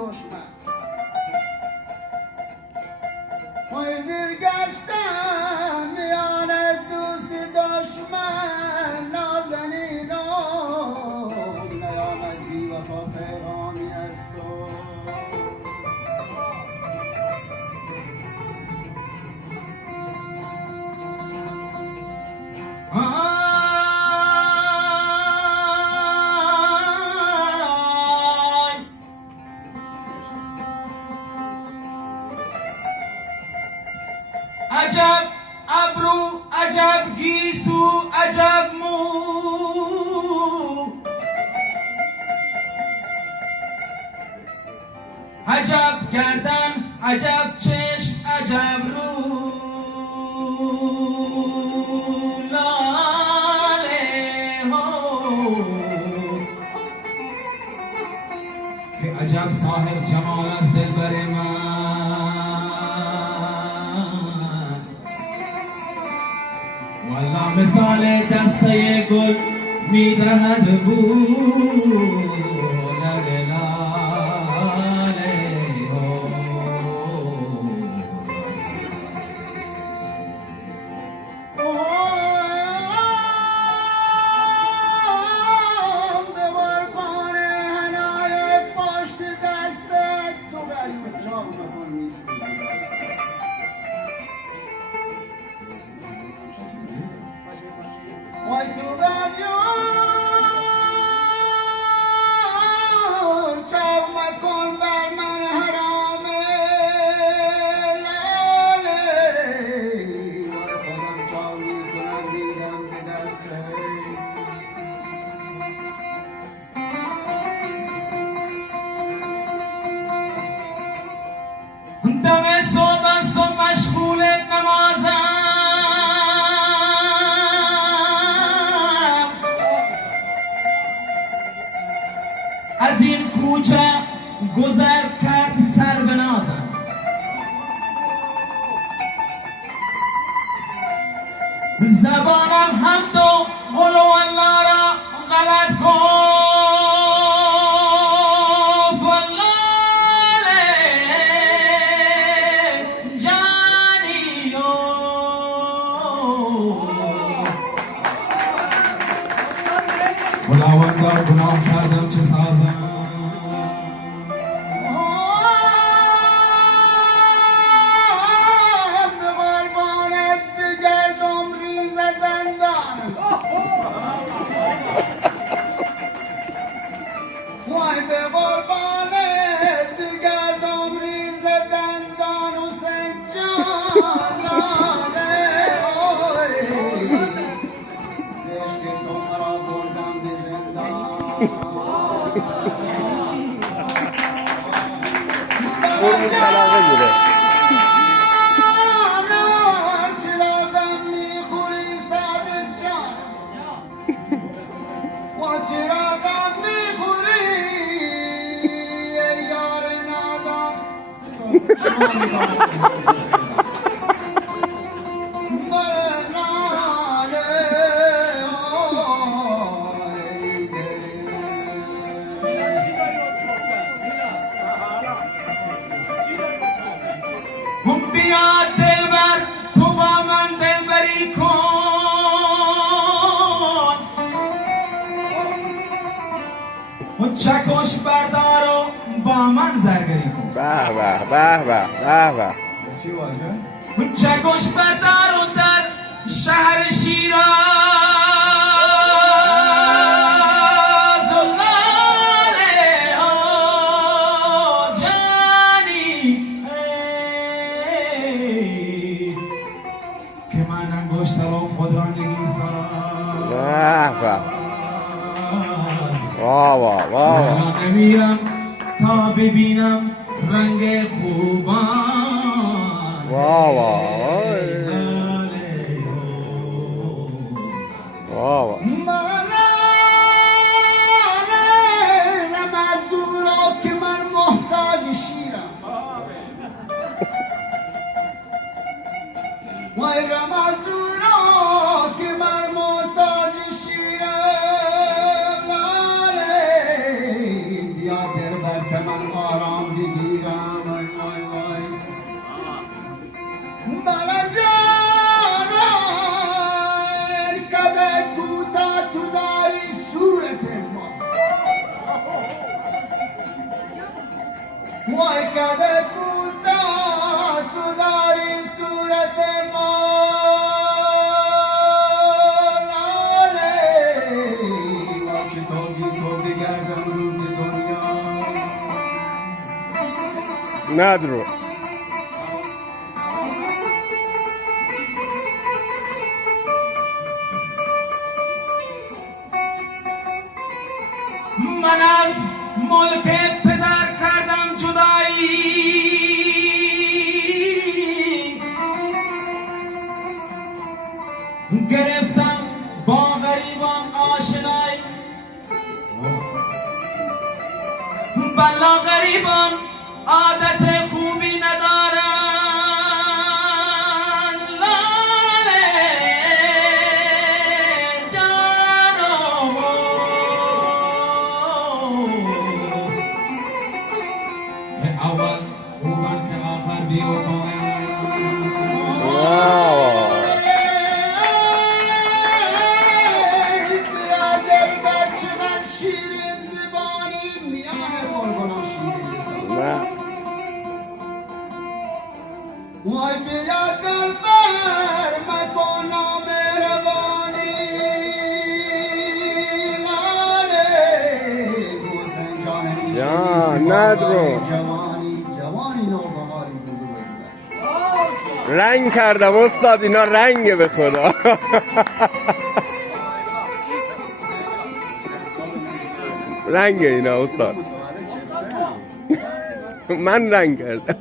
دشمن پای دیر گشتم میان دوست دشمن نازنینم نیامدی وفا پیغامی از تو عجب ابرو عجب گیسو عجب مو عجب گردن عجب چشم عجب رو لاله ها که عجب صاحب جمال از دلبر من والله مثال دسته گل میدهد بود لاله لاله به قربان حنای پشت دستت تو قلب جام کن نیست وای تو بدیور چاو مکن بر من حرامه لاله وای خودم چاو میکنم دیدم به دسته دم صبح است و مشغول نمازم از این کوچه گذر کرد سر به نازم زبانم هم دو قل والله را غلط گفت والله جانی خداوندا گناه کردم چه سازم به قربانت گردم ریز زندان وای به قربانت گردم ریز زندان حسین جان لاله اوی عشق تو مرا بردم به زندان قربون طلاقه گیره چراغم میخوری صادق جان و چراغم میخوری ای یار نادان بیا دلبر تو با من دلبری کن و چکش بردار و با من زرگری کن به به به به به به چی واجه؟ و چکش بردار و در شهر شیراز و لاله ها جانی ای که من انگشتر و خود را نمی‌سازم به به واه واه واه من نمیرم تا ببینم رنگ خوبان واه واه واه واه رمد دورا که من محتاج شیرم وای رمد دورا که من محتاج شیرم بیا در من آرام ندرو من از ملک پدر کردم جدایی گرفتم با غریبان آشنایی بلا غریبان عادت خوبی ندارن لاله جانو که اول خوبن که آخر بیوفان واو نه وای بیا دلبر من تو نامهربانی حسین جان یا ندرو جوانی نوبهاری بودو بگذشت رنگ کردم استاد اینا رنگه به خدا رنگه اینا استاد من رنگ کردم